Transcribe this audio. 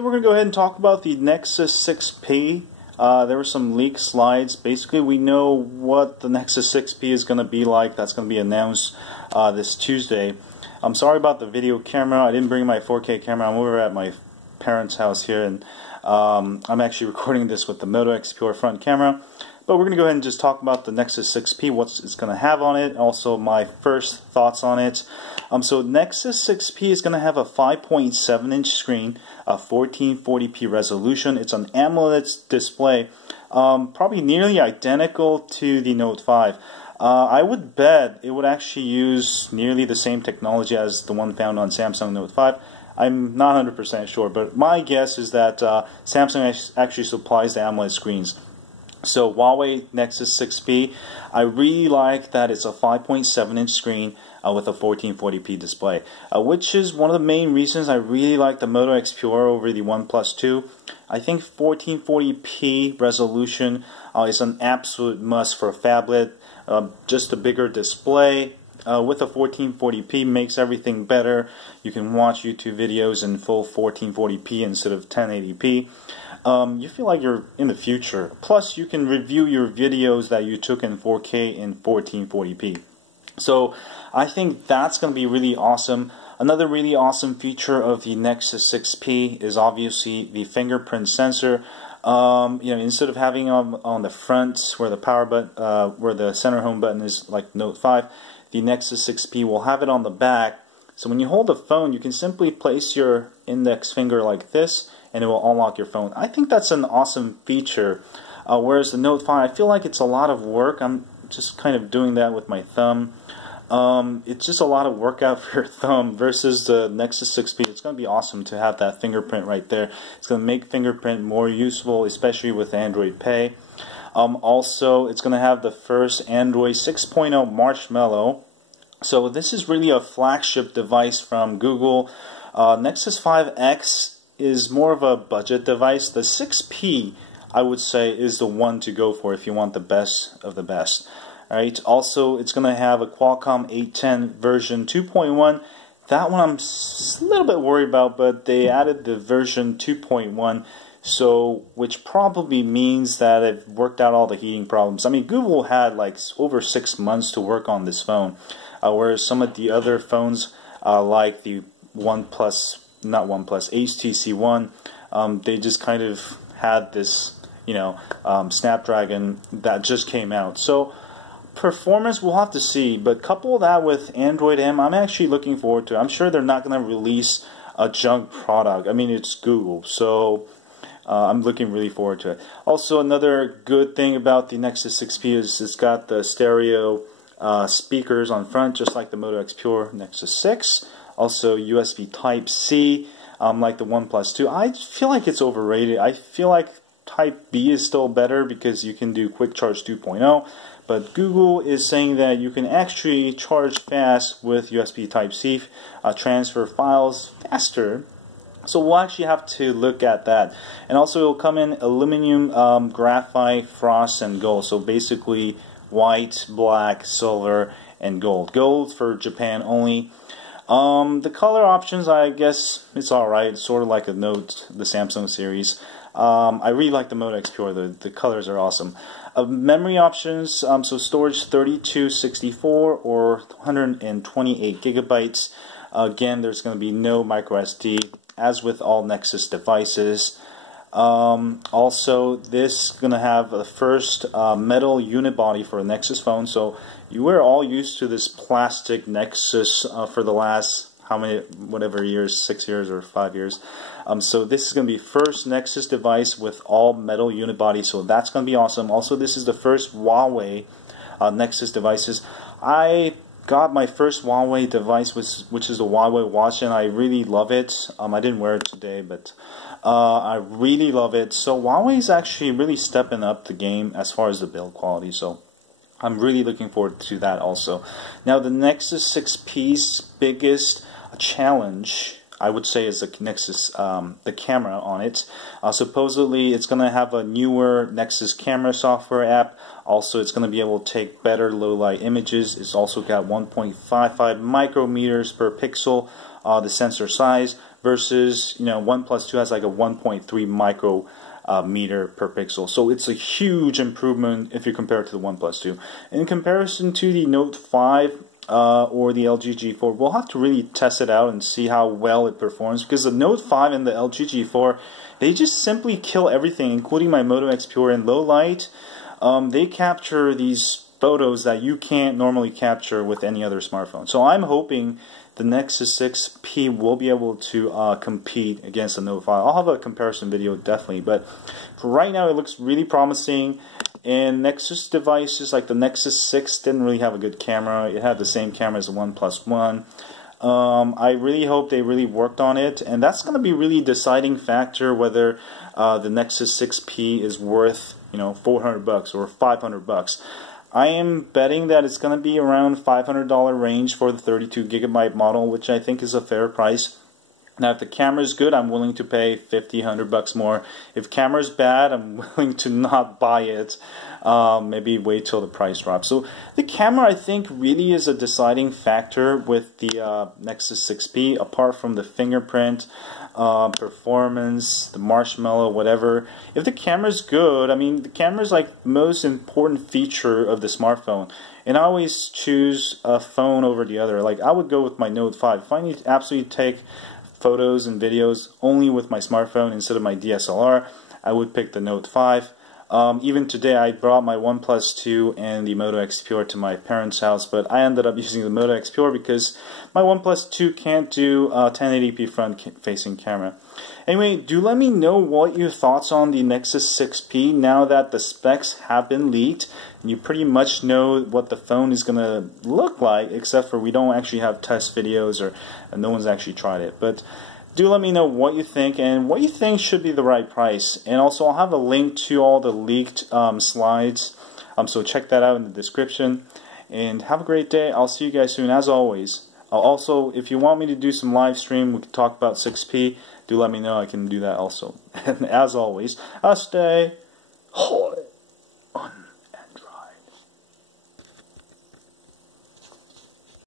We're going to go ahead and talk about the Nexus 6P. There were some leaked slides. Basically, we know what the Nexus 6P is going to be like. That's going to be announced this Tuesday. I'm sorry about the video camera. I didn't bring my 4K camera. I'm over at my parents' house here, and I'm actually recording this with the Moto X Pure front camera. But we're going to go ahead and just talk about the Nexus 6P, what it's going to have on it, also my first thoughts on it. So Nexus 6P is going to have a 5.7-inch screen, a 1440p resolution. It's an AMOLED display, probably nearly identical to the Note 5. I would bet it would actually use nearly the same technology as the one found on Samsung Note 5. I'm not 100% sure, but my guess is that Samsung actually supplies the AMOLED screens. So Huawei Nexus 6P, I really like that it's a 5.7-inch screen with a 1440p display, which is one of the main reasons I really like the Moto X Pure over the OnePlus 2. I think 1440p resolution is an absolute must for a phablet. Just a bigger display with a 1440p makes everything better. You can watch YouTube videos in full 1440p instead of 1080p. You feel like you're in the future. Plus, you can review your videos that you took in 4K in 1440p. So, I think that's going to be really awesome. Another really awesome feature of the Nexus 6P is obviously the fingerprint sensor. Instead of having on the front where the power button, where the center home button is like Note 5, the Nexus 6P will have it on the back. So when you hold the phone, you can simply place your index finger like this, and it will unlock your phone. I think that's an awesome feature. Whereas the Note 5, I feel like it's a lot of work. I'm just kind of doing that with my thumb. It's just a lot of workout for your thumb versus the Nexus 6P. It's going to be awesome to have that fingerprint right there. It's going to make fingerprint more useful, especially with Android Pay. Also, it's going to have the first Android 6.0 Marshmallow. So this is really a flagship device from Google. Nexus 5X is more of a budget device. The 6P, I would say, is the one to go for if you want the best of the best. Alright, also it's going to have a Qualcomm 810 version 2.1. That one I'm a little bit worried about, but they added the version 2.1, so which probably means that it worked out all the heating problems. I mean, Google had like over 6 months to work on this phone, whereas some of the other phones like the HTC One, they just kind of had this, Snapdragon that just came out. So performance we'll have to see, but couple that with Android M, I'm actually looking forward to it. I'm sure they're not going to release a junk product. I mean, it's Google, so I'm looking really forward to it. Also, another good thing about the Nexus 6P is it's got the stereo speakers on front, just like the Moto X Pure Nexus 6. Also, USB Type-C, like the OnePlus 2. I feel like it's overrated. I feel like Type-B is still better because you can do Quick Charge 2.0. But Google is saying that you can actually charge fast with USB Type-C, transfer files faster. So we'll actually have to look at that. And also it will come in aluminum, graphite, frost, and gold. So basically white, black, silver, and gold. Gold for Japan only. The color options, I guess it's alright. It's sort of like a Note, the Samsung series. I really like the Moto X Pure. The colors are awesome. Memory options, so storage 32, 64, or 128 gigabytes. Again, there's going to be no micro SD, as with all Nexus devices. Also, this is going to have the first metal unibody for a Nexus phone. So you were all used to this plastic Nexus for the last whatever years, 6 years or 5 years. So this is going to be first Nexus device with all metal unibody, so that's going to be awesome. Also, this is the first Huawei Nexus devices. I got my first Huawei device, which is the Huawei Watch, and I really love it. I didn't wear it today, but I really love it. So Huawei is actually really stepping up the game as far as the build quality, so I'm really looking forward to that also. Now, the Nexus 6P's biggest challenge, I would say, is the Nexus, the camera on it. Supposedly, it's going to have a newer Nexus camera software app. Also, it's going to be able to take better low-light images. It's also got 1.55 micrometers per pixel, the sensor size, versus, you know, OnePlus 2 has like a 1.3 micrometer per pixel. So it's a huge improvement if you compare it to the OnePlus 2. In comparison to the Note 5 or the LG G4, we'll have to really test it out and see how well it performs, because the Note 5 and the LG G4, they just simply kill everything, including my Moto X Pure in low light. They capture these photos that you can't normally capture with any other smartphone. So I'm hoping the Nexus 6P will be able to compete against the Note 5. I'll have a comparison video definitely, but for right now it looks really promising. And Nexus devices like the Nexus 6 didn't really have a good camera. It had the same camera as the OnePlus 1. I really hope they really worked on it, and that's going to be really deciding factor whether the Nexus 6P is worth, you know, $400 or $500. I am betting that it's going to be around $500 range for the 32GB model, which I think is a fair price. Now, if the camera is good, I'm willing to pay $50-100 more. If camera's bad, I'm willing to not buy it. Maybe wait till the price drops. So the camera, I think, really is a deciding factor with the Nexus 6P, apart from the fingerprint, performance, the marshmallow, whatever. If the camera's good, I mean, the camera's like the most important feature of the smartphone. And I always choose a phone over the other. Like, I would go with my Note 5. If I need to absolutely take photos and videos only with my smartphone instead of my DSLR, I would pick the Note 5. Even today, I brought my OnePlus 2 and the Moto X Pure to my parents' house, but I ended up using the Moto X Pure because my OnePlus 2 can't do 1080p front-facing camera. Anyway, do let me know what your thoughts on the Nexus 6P now that the specs have been leaked. You pretty much know what the phone is going to look like, except for we don't actually have test videos or no one's actually tried it. But do let me know what you think and what you think should be the right price. And also, I'll have a link to all the leaked slides, so check that out in the description. And have a great day. I'll see you guys soon, as always. Also, if you want me to do some live stream, we can talk about 6P, do let me know. I can do that also. And as always, I'll stay.